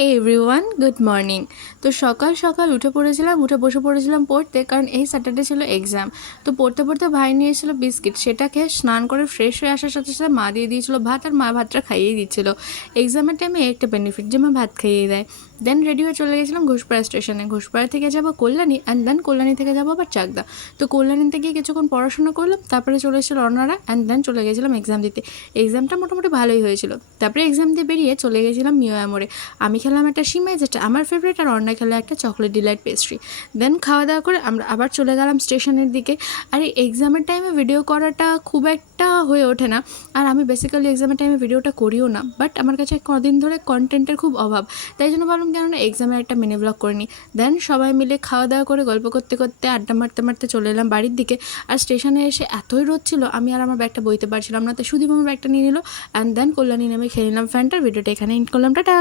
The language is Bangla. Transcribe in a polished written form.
হে এভরিওয়ান, গুড মর্নিং। তো সকাল সকাল উঠে বসে পড়েছিলাম পড়তে, কারণ এই স্যাটারডে ছিল এক্সাম। তো পড়তে পড়তে ভাই নিয়ে এসেছিলো বিস্কিট, সেটা খেয়ে স্নান করে ফ্রেশ হয়ে আসার সাথে সাথে মা দিয়ে দিয়েছিলো ভাত, আর মা ভাতটা খাইয়ে দিচ্ছিল। এক্সামের টাইমে একটা বেনিফিট যে মা ভাত খাইয়ে দেয়। দেন রেডি হয়ে চলে গেছিলাম ঘোষপাড়া স্টেশনে। ঘোষপাড়া থেকে যাবো কল্যাণী, অ্যান্ড দেন কল্যাণী থেকে যাবো আবার চাকদা। তো কল্যাণীতে গিয়ে কিছুক্ষণ পড়াশোনা করলাম, তারপরে চলে এসেছিলো অন্যরা, অ্যান্ড দেন চলে গেছিলাম এক্সাম দিতে। এক্সামটা মোটামুটি ভালোই হয়েছিল। তারপরে এক্সাম দিয়ে বেরিয়ে চলে গেছিলাম মিওয়া মোড়ে। আমি খেলাম একটা সিমাই, যেটা আমার ফেভারিট, আর অন্যায় খেলা একটা চকলেট ডিলাইট পেস্ট্রি। দেন খাওয়া দাওয়া করে আমরা আবার চলে গেলাম স্টেশনের দিকে। আর এই এক্সামের টাইমে ভিডিও করাটা খুব একটা হয়ে ওঠে না, আর আমি বেসিক্যালি এক্সামের টাইমে ভিডিওটা করিও না, বাট আমার কাছে কদিন ধরে কন্টেন্টের খুব অভাব, তাই জন্য ভাবলাম কেননা এক্সামের একটা মিনি ব্লগ করে নিই। দেন সবাই মিলে খাওয়া দাওয়া করে গল্প করতে করতে আড্ডা মারতে মারতে চলে এলাম বাড়ির দিকে। আর স্টেশনে এসে এতই রোদ ছিল, আমি আর আমার ব্যাগটা বইতে পারছিলাম না, তাই সুদীপ আমার ব্যাগটা নিয়ে নিল, অ্যান্ড দেন কল্যাণী নেমে খেয়ে নিলাম ফ্যানটার। ভিডিওটা এখানে এন্ড করলাম, টাটা।